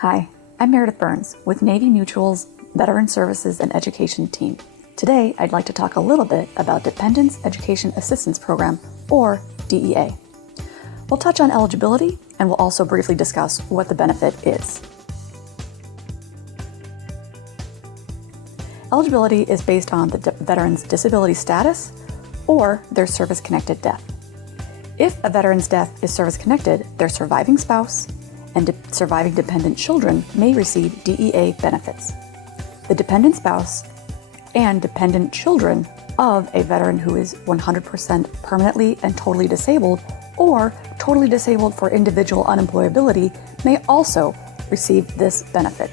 Hi, I'm Meredith Burns with Navy Mutual's Veteran Services and Education team. Today, I'd like to talk a little bit about Dependents Education Assistance Program, or DEA. We'll touch on eligibility, and we'll also briefly discuss what the benefit is. Eligibility is based on the veteran's disability status or their service-connected death. If a veteran's death is service-connected, their surviving spouse and surviving dependent children may receive DEA benefits. The dependent spouse and dependent children of a veteran who is 100% permanently and totally disabled or totally disabled for individual unemployability may also receive this benefit.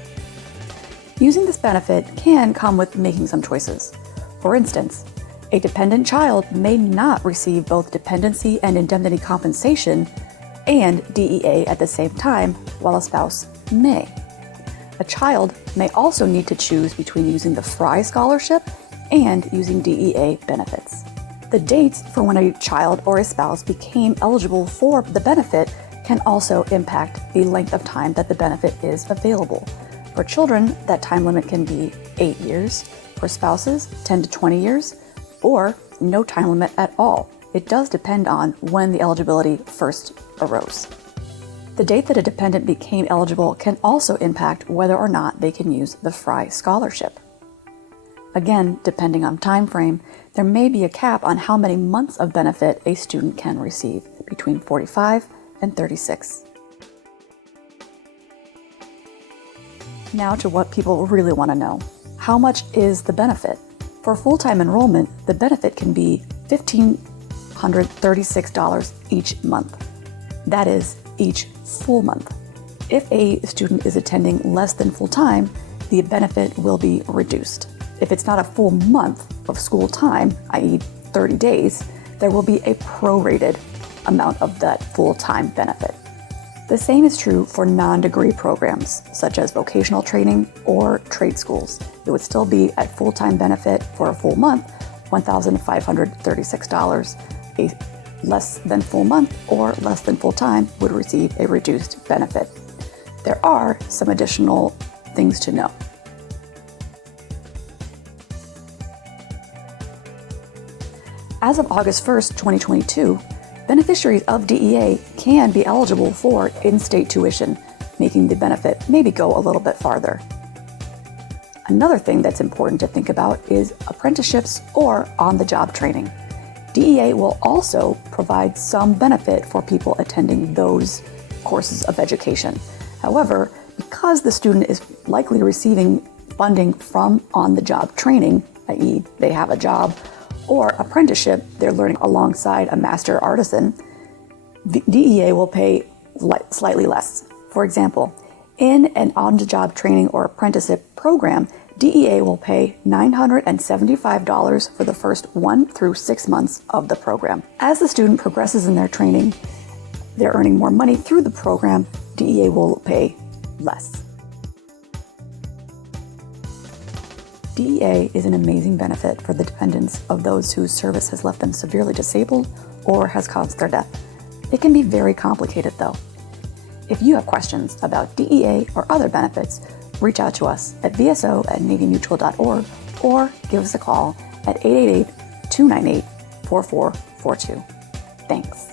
Using this benefit can come with making some choices. For instance, a dependent child may not receive both dependency and indemnity compensation and DEA at the same time, while a spouse may. A child may also need to choose between using the Fry Scholarship and using DEA benefits. The dates for when a child or a spouse became eligible for the benefit can also impact the length of time that the benefit is available. For children, that time limit can be 8 years. For spouses, 10 to 20 years, or no time limit at all. It does depend on when the eligibility first arose. The date that a dependent became eligible can also impact whether or not they can use the Fry Scholarship. Again, depending on time frame, there may be a cap on how many months of benefit a student can receive, between 45 and 36. Now to what people really want to know. How much is the benefit? For full-time enrollment, the benefit can be $1,536 each month. That is, each full month. If a student is attending less than full-time, the benefit will be reduced. If it's not a full month of school time, i.e. 30 days, there will be a prorated amount of that full-time benefit. The same is true for non-degree programs, such as vocational training or trade schools. It would still be at full-time benefit for a full month, $1,536. A less than full month or less than full-time would receive a reduced benefit. There are some additional things to know. As of August 1st, 2022, beneficiaries of DEA can be eligible for in-state tuition, making the benefit maybe go a little bit farther. Another thing that's important to think about is apprenticeships or on-the-job training. DEA will also provide some benefit for people attending those courses of education. However, because the student is likely receiving funding from on-the-job training, i.e. they have a job, or apprenticeship, they're learning alongside a master artisan, the DEA will pay slightly less. For example, in an on-the-job training or apprenticeship program, DEA will pay $975 for the first 1 through 6 months of the program. As the student progresses in their training, they're earning more money through the program, DEA will pay less. DEA is an amazing benefit for the dependents of those whose service has left them severely disabled or has caused their death. It can be very complicated though. If you have questions about DEA or other benefits, reach out to us at vso@navymutual.org or give us a call at 888-298-4442. Thanks.